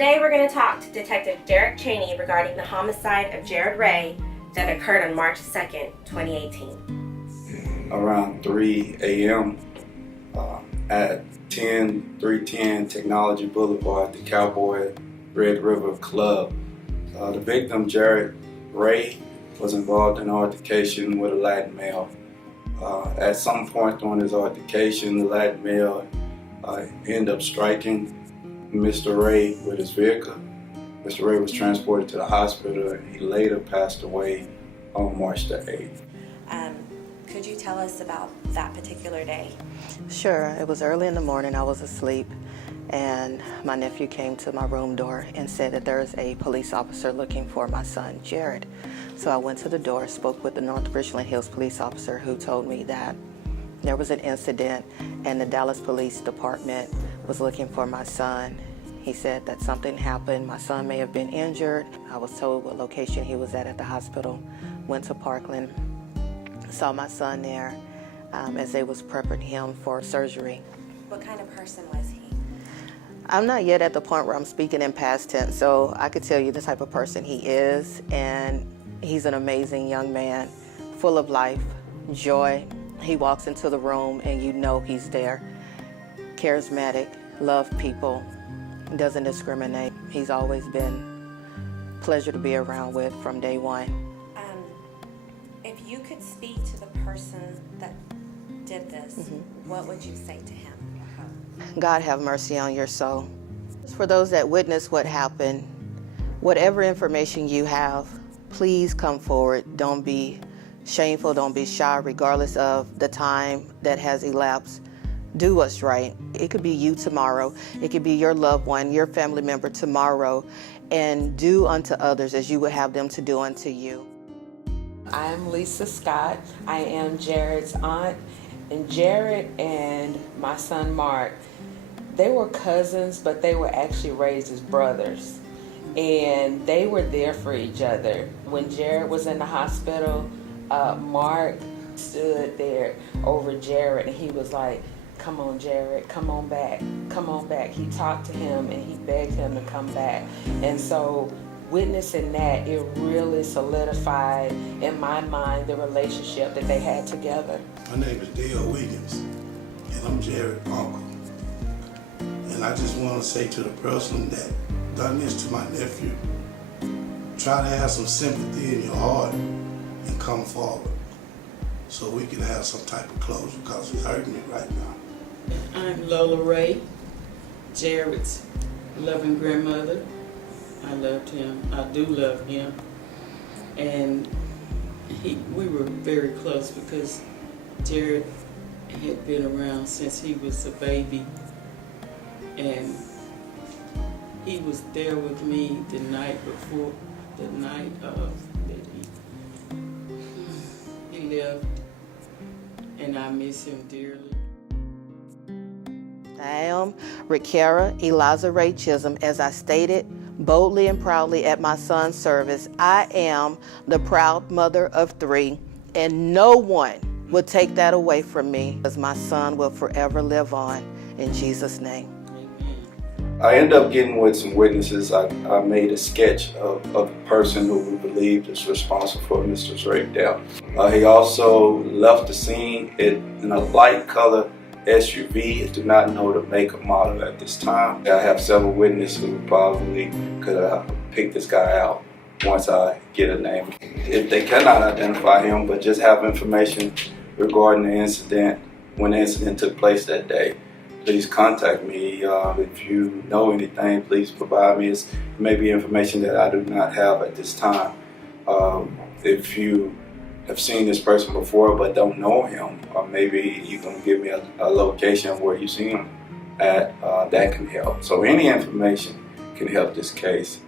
Today we're going to talk to Detective Derek Cheney regarding the homicide of Jared Ray that occurred on March 2nd, 2018. Around 3 a.m. At 310 Technology Boulevard, the Cowboy Red River Club. The victim, Jared Ray, was involved in an altercation with a Latin male. At some point during his altercation, the Latin male ended up striking Mr. Ray with his vehicle. Mr. Ray was transported to the hospital and he later passed away on March the 8th. Could you tell us about that particular day? Sure. It was early in the morning. I was asleep and my nephew came to my room door and said that there is a police officer looking for my son, Jared. So I went to the door, spoke with the North Richland Hills police officer who told me that there was an incident and the Dallas Police Department was looking for my son. He said that something happened. My son may have been injured. I was told what location he was at the hospital. Went to Parkland, saw my son there as they was prepping him for surgery. What kind of person was he? I'm not yet at the point where I'm speaking in past tense, so I could tell you the type of person he is, and he's an amazing young man, full of life, joy. He walks into the room and you know he's there. Charismatic, love people, doesn't discriminate. He's always been a pleasure to be around with from day one. If you could speak to the person that did this, what would you say to him? God have mercy on your soul. For those that witnessed what happened, whatever information you have, please come forward. Don't be shameful, don't be shy, regardless of the time that has elapsed. Do what's right. It could be you tomorrow. It could be your loved one, your family member tomorrow. And do unto others as you would have them to do unto you. I'm Lisa Scott. I am Jared's aunt. And Jared and my son Mark, they were cousins, but they were actually raised as brothers. And they were there for each other. When Jared was in the hospital, Mark stood there over Jared and he was like, "Come on, Jared, come on back, come on back." He talked to him and he begged him to come back. And so witnessing that, it really solidified in my mind the relationship that they had together. My name is Dale Wiggins and I'm Jared's uncle. And I just want to say to the person that done this to my nephew, try to have some sympathy in your heart and come forward so we can have some type of closure, because it's hurting me right now. I'm Lola Ray, Jared's loving grandmother. I loved him. I do love him. And we were very close because Jared had been around since he was a baby. And he was there with me the night that he left. And I miss him dearly. I am Rickera Eliza Ray Chisholm. As I stated boldly and proudly at my son's service, I am the proud mother of 3, and no one will take that away from me, because my son will forever live on. In Jesus' name. I ended up getting with some witnesses. I made a sketch of the person who we believed is responsible for Mr. Drake's death. He also left the scene in a light color SUV. I do not know the make or model at this time. I have several witnesses who probably could pick this guy out once I get a name. If they cannot identify him, but just have information regarding the incident, when the incident took place that day, please contact me. If you know anything, please provide me. It may be information that I do not have at this time. If you have seen this person before but don't know him, or maybe you can give me a location of where you've seen him at, that can help. So any information can help this case.